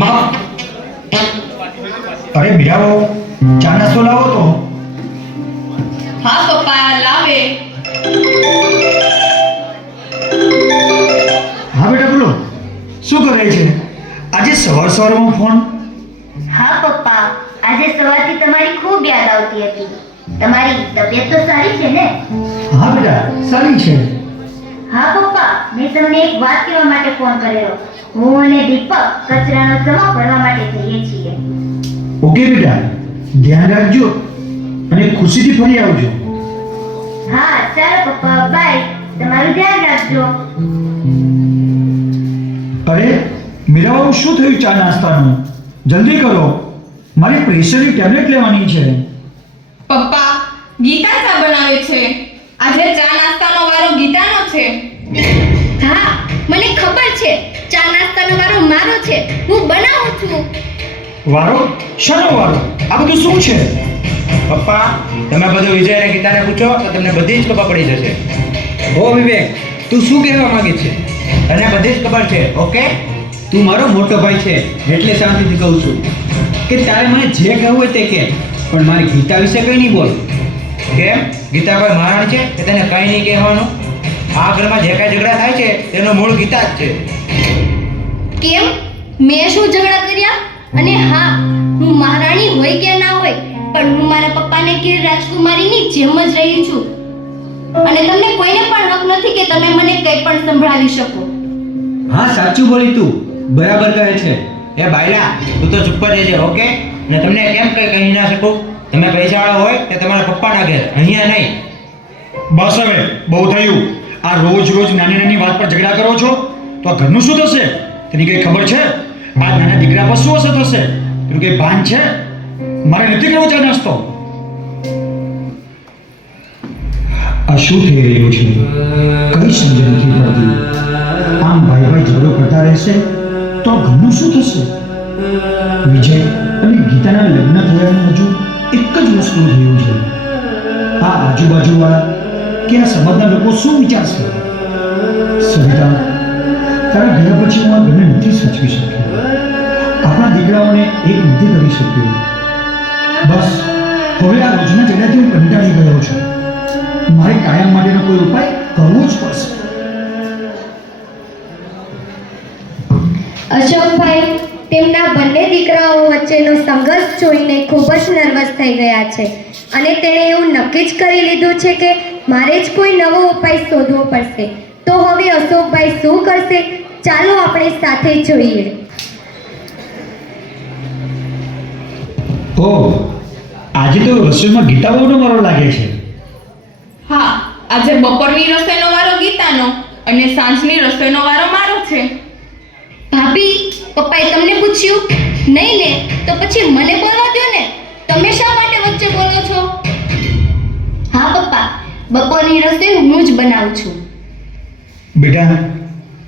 માં, અરે મીરાઓ, ચા નાસ્તો લાવો તો. હા પપ્પા લાવે. હા બેટા બોલો, શું કરે છે આજે સવારમાં ફોન? હા પપ્પા, આજે સવારથી તમારી ખૂબ યાદ આવતી હતી. તમારી તબિયત તો સારી છે ને? હા બેટા, સારી છે. હા પપ્પા, મેં તમને એક વાત કહેવા માટે ફોન કર્યો. હું અને દીપક કચરાનો જમા ભરવા માટે જઈએ છીએ. ઓકે બેટા, ધ્યાન રાખજો અને ખુશીથી ફરી આવજો. હા ચાલો પપ્પા, બાય. તમારું ધ્યાન રાખજો. અરે મીરાઓ, શું થયું ચા નાસ્તાનું? જલ્દી કરો, મારી પ્રેશરની ટેબ્લેટ લેવાની છે. પપ્પા, ગીતા ચા બનાવે છે. આજે ચા નાસ્તાનો વારો ગીતાનો છે. હા, મને ખબર છે. ચા નાસ્તાનો વારો મારો છે. હું બનાવું છું. વારો? શાનો વારો? આ બધું શું છે? પપ્પા, તમે બધું વિજય અને ગીતાને પૂછો તો તમને બધી જ ખબર પડી જશે. ઓ વિવેક, તું શું કહેવા માંગે છે? તને બધી જ ખબર છે, ઓકે? તું મારો મોટો ભાઈ છે એટલે શાંતિથી કહું છું કે તારે મને જે કહેવું હોય તે કહે, પણ મારી ગીતા વિશે કંઈ નહીં બોલ. કેમ? ગીતા કોઈ મહારાણી છે કે તેને કંઈ નહીં કહેવાનું? આ ઘરમાં જે કાંઈ ઝઘડા થાય છે તેનો મૂળ ગીતા જ છે. કેમ? મેં શું ઝઘડા કર્યા? અને હા, હું મહારાણી હોય કે ના હોય, પણ હું મારા પપ્પાને ઘેર રાજકુમારીની જેમ જ રહી છું. અને તમને કોઈને પણ હક નથી કે તમે મને કંઈ પણ સંભળાવી શકો. હા, સાચું બોલી તું. બરાબર કહે છે. એ બાયલા, તું તો ચૂપ જ રહેજે, ઓકે? ને તમને કેમ કંઈ કહી ના શકું? તમે પૈસાવાળા હોય તે તમારા પપ્પાના ઘેર, અહીંયા નહીં. બસ હવે, બહુ થયું. આ રોજ રોજ નાની નાની વાત પર ઝઘડા કરો છો તો આ ઘરનું શું થશે? તેની કઈ ખબર છે? આ નાના દીકરા પર શું અસર થશે? તેનું કઈ ભાન છે? મારે નથી કરવો ચા નાસ્તો. આ શું થઈ રહ્યું છે? કઈ સમજણ નથી પડતી. આમ ભાઈ ભાઈ ઝઘડો કરતા રહેશે તો આ ઘરનું શું થશે? વિજય અને ગીતાના લગ્ન થયાનું હજુ એક જ વસ્તુ થયું છે. આ આજુબાજુવાળા કે આ સમાજના લોકો શું વિચારશે? સવિતા, તારા ગયા પછી હું આ ઘરને નથી સાચવી શક્યો. આપણા દીકરાઓને એક નથી કરી શક્યો. બસ હવે આ રોજના ઝઘડાથી હું કંટાળી ગયો છું. મારે કાયમ માટેનો કોઈ ઉપાય કરવો જ પડશે. અશોકભાઈ તેમના બંને દીકરાઓ વચ્ચેનો સંઘર્ષ જોઈને ખૂબ જ નર્વસ થઈ ગયા છે અને તેણે એવું નક્કી જ કરી લીધું છે કે મારે જ કોઈ નવો ઉપાય શોધવો પડશે. તો હવે અશોકભાઈ શું કરશે? ચાલો આપણે સાથે જોઈએ. ઓહ, આજે તો રસોઈમાં ગીતા બહુનો મારો લાગે છે. હા, આજે બપોરની રસોઈનો વારો ગીતાનો અને સાંજની રસોઈનો વારો મારો છે. ભાભી, પપ્પાએ તમને પૂછ્યું નહીં ને? તો પછી મને બોલવા દો ને. તમે શા માટે વચ્ચે બોલો છો? હા પપ્પા, બપોરની રસોઈ હું જ બનાવું છું. બેટા,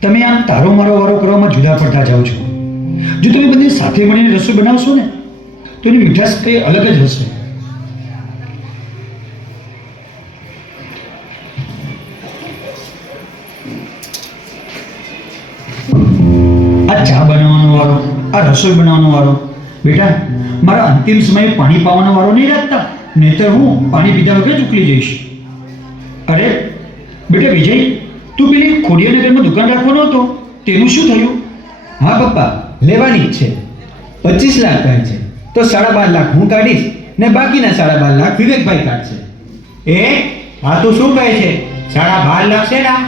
તમે આમ તારો મારો વારો કરવામાં જુદા પડતા જાઓ છો. જો તમે બંને સાથે મળીને રસોઈ બનાવશો ને તો એની મીઠાશ કંઈ અલગ જ હશે. આ ચા બનાવવાનો વારો, આ રસોઈ બનાવવાનો વારો. બેટા, મારા અંતિમ સમયે પાણી પાવાનો વારો નહીં રાખતા, નહીંતર હું પાણી પીધા વગર જ ઉકલી જઈશ. અરે બેટા વિજય, તું પેલી ખોડિયાનગરમાં દુકાન રાખવાનો હતો, તેનું શું થયું? હા પપ્પા, લેવાની જ છે. 25 લાખ કહે છે તો 12.5 લાખ હું કાઢીશ ને બાકીના 12.5 લાખ વિવેકભાઈ કાઢશે. એ આ તું શું કહે છે? 12.5 લાખ છે ના?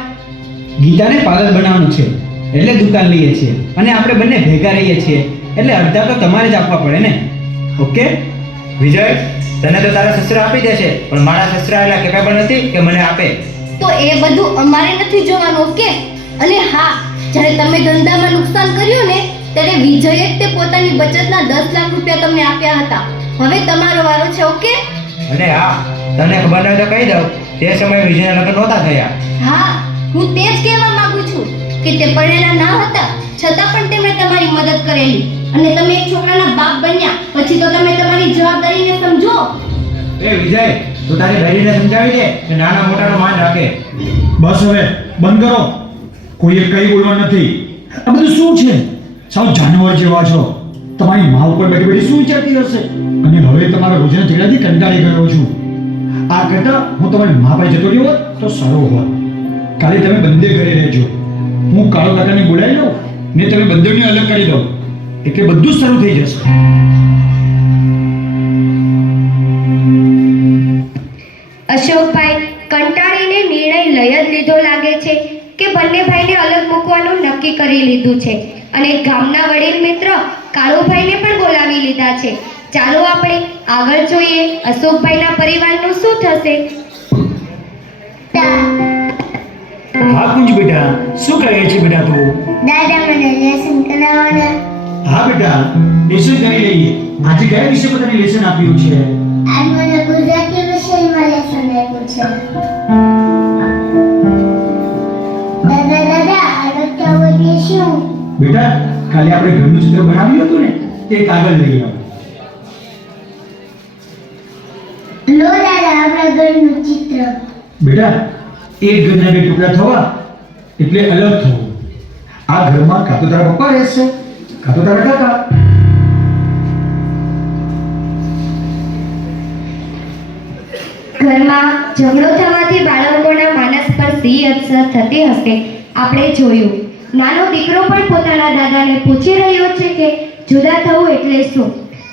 ગીતાને પાર્લર બનાવવાનું છે એટલે દુકાન લઈએ છીએ અને આપણે બંને ભેગા રહીએ છીએ એટલે અડધા તો તમારે જ આપવા પડે ને, ઓકે? વિજય, તને તો તારા સસરા આપી દેશે, પણ મારા સસરા એટલા કેપેબલ નથી કે મને આપે. તો એ બધું અમારે નથી જોવાનું, ઓકે? અને હા, જ્યારે તમે ધંધામાં નુકસાન કર્યું ને ત્યારે વિજયે જ તે પોતાની બચતના 10 લાખ રૂપિયા તમને આપ્યા હતા. હવે તમારો વારો છે, ઓકે? અને હા, તને ખબર ન હોય તો કહી દઉં, તે સમયે વિજયના લગ્ન નહોતા થયા. હા, હું તે જ કહેવા માંગુ છું કે તે પરણેલા ના હતા છતાં પણ તેમણે તમારી મદદ કરેલી અને તમે એક છોકરાના બાપ બન્યા પછી તો તમે તમારી જવાબદારીને સમજો. એ વિજય, તું તારી બહેરીને સમજાવી દે કે નાના મોટાનો માન રાખે. બસ હવે બંધ કરો. કોઈએ કઈ બોલવા નથી. આ બધું શું છે? સાવ જાનવર જેવા છો. તમારી મા ઉપર બેઠી બેઠી શું વિચારતી હશે? અને હવે તમારા રોજના ઝઘડાથી કંટાળી ગયો છું. આ કરતા હું તમારી મા પાસે જતો રહ્યો હોત તો સારું હોત. કાલે તમે બંને ઘરે રહેજો. હું કાળો કાકાને બોલાવી લઉં ને તમે બંનેને અલગ કરી દો એટલે બધું જ શરૂ થઈ જશે. અશોકભાઈ કંટાળીને નિર્ણય લઈ જ લીધો લાગે છે કે બંને ભાઈને અલગ મૂકવાનું નક્કી કરી લીધું છે અને ગામના વડીલ મિત્ર કાળુભાઈને પણ બોલાવી લીધા છે. ચાલો આપણે આગળ જોઈએ અશોકભાઈના પરિવારનું શું થશે. હા કુંજ બેટા, શું કહે છે બેટા તું? દાદા મને લેસન કરાવવાના. હા બેટા, લેસન કરી લઈએ. આજે કયા વિષય પર તને લેસન આપ્યું છે? આજ મને ગુજરાતી વિષયમાં લેસન આપ્યું છે. દાદા આ રસ્તા વચ્ચે શું? બેટા, કાલે આપણે ઘરનું ચિત્ર બનાવ્યું હતું ને તે કાગળ લઈ આવ. લો દાદા આપણા ઘરનું ચિત્ર. બેટા, એક ઘરના બે ટુકડા થવા એટલે અલગ થવું. આ ઘરમાં કાં તો તારા પપ્પા રહેશે કાં તો તારા કાકા. ઘરમાં ઝઘડો થવાથી બાળકોના માનસ પર સી અસર થતી હશે આપણે જોયું. નાનો દીકરો પણ પોતાના દાદાને પૂછી રહ્યો છે કે જુદા થવું એટલે શું.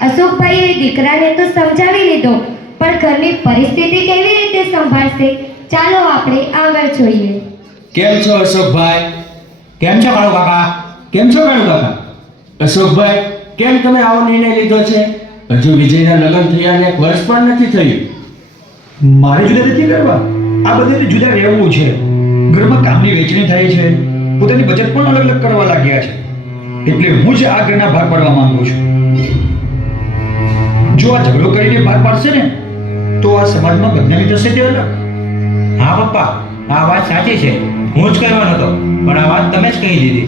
અશોકભાઈએ દીકરાને તો સમજાવી લીધો પણ ઘરની પરિસ્થિતિ કેવી રીતે સંભાળશે ચાલો આપણે આગળ જોઈએ. કેમ છો અશોકભાઈ? કેમ છો કાળુ કાકા? કેમ છો કાળુ કાકા? અશોકભાઈ, કેમ તમે આવો નિર્ણય લીધો છે? હજુ વિજયના લગ્ન થયાને એક વર્ષ પણ નથી થયું. મારે જુદા નથી કરવા, આ બધે જુદા રહેવું છે. ઘરમાં કામની વહેંચણી થાય છે, પોતાની બચત પણ અલગ અલગ કરવા લાગ્યા છે. એટલે હું જ આ ઘરના ભાગ પાડવા માંગુ છું. જો આ ઝઘડો કરીને ભાગ પાડશે ને તો આ સમાજમાં બદનામી થશે તે અલગ. હા પપ્પા, આ વાત સાચી છે. હું જ કહેવાનો હતો પણ આ વાત તમે જ કહી દીધી.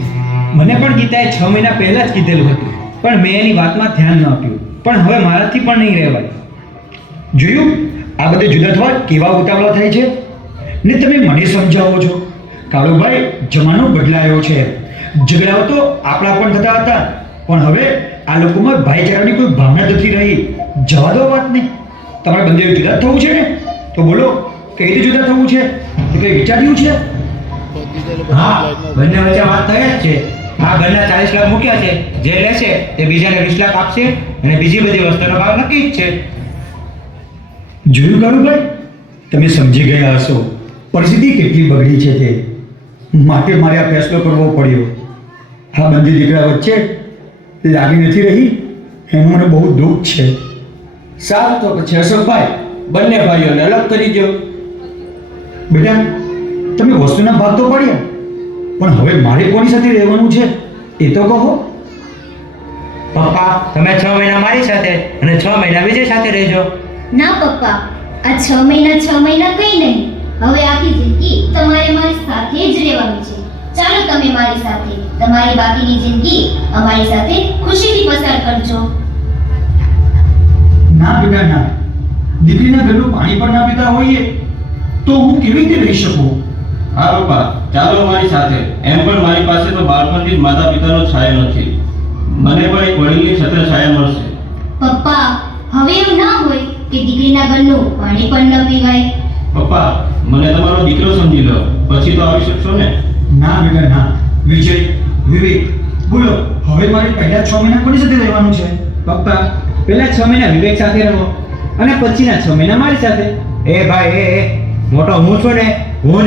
મને પણ ગીતાએ 6 મહિના પહેલા જ કીધેલું હતું પણ મેં એની વાતમાં ધ્યાન ન આપ્યું. પણ હવે મારાથી પણ નહીં રહેવાય. જોયું આ બધે જુદા થવા કેવા ઉતાવળા થાય છે ને તમે મને સમજાવો છો. કાળુભાઈ, જમાનો બદલાયો છે. ઝઘડાઓ તો આપણા પણ થતા હતા પણ હવે આ લોકોમાં ભાઈચારાની કોઈ ભાવના નથી રહી. જવા દો વાતને. તમારે બંને જુદા થવું છે ને તો બોલો કઈ રીતે જુદા થવું છે એ કંઈ વિચાર્યું છે? હા, બંને વચ્ચે વાત થઈ જ છે. આ ઘરના 40 લાખ મૂક્યા છે. જે લેશે તે બીજાને 20 લાખ આપશે અને બીજી બધી વસ્તુનો ભાવ નક્કી જ છે. જોયું કાળુભાઈ, તમે સમજી ગયા હશો પરિસ્થિતિ કેટલી બગડી છે તે માટે મારે આ ફેસલો કરવો પડ્યો. આ બંને દીકરા વચ્ચે લાગી નથી રહી એનું મને બહુ દુઃખ છે. સારું તો પછી અશોકભાઈ, બંને ભાઈઓને અલગ કરી દો. બેટા, તમે વસ્તુના ભાગ તો પાડ્યા પણ હવે મારે કોની સાથે રહેવાનું છે એ તો કહો. પપ્પા, તમે 6 મહિના મારી સાથે અને 6 મહિના વિજય સાથે રહેજો. ના પપ્પા, આ 6 મહિના કંઈ નહીં. હવે આખી જિંદગી તમારે મારી સાથે જ રહેવાની છે. ચાલો તમે મારી સાથે તમારી બાકીની જિંદગી અમારી સાથે ખુશીથી પસાર કરજો. ના બેટા ના, દીકરીના ઘરનું પાણી પણ ના પીતા હોઈએ તો હું કેવી રીતે રહી શકું? હા પપ્પા, ચાલો મારી સાથે. એમ પણ મારી પાસે તો બાળપણથી જ માતા પિતાનો છાયો નથી. મને પણ એક વડીલની છત્ર છાયા મળશે. પપ્પા, હવે એમ ના હોય કે દીકરીના ઘરનું પાણી પણ ન પીવાય. પપ્પા, મને તમારો દીકરો સમજી લો, પછી તો આવી શકશો ને? ના બેટા ના. વિજય, વિવેક, બોલો હવે મારે પહેલા 6 મહિના કોની સાથે રહેવાનું છે? પપ્પા, પહેલા 6 મહિના વિવેક સાથે રહો અને પછીના 6 મહિના મારી સાથે. એ ભાઈ, એ મોટો હું છું ને, હું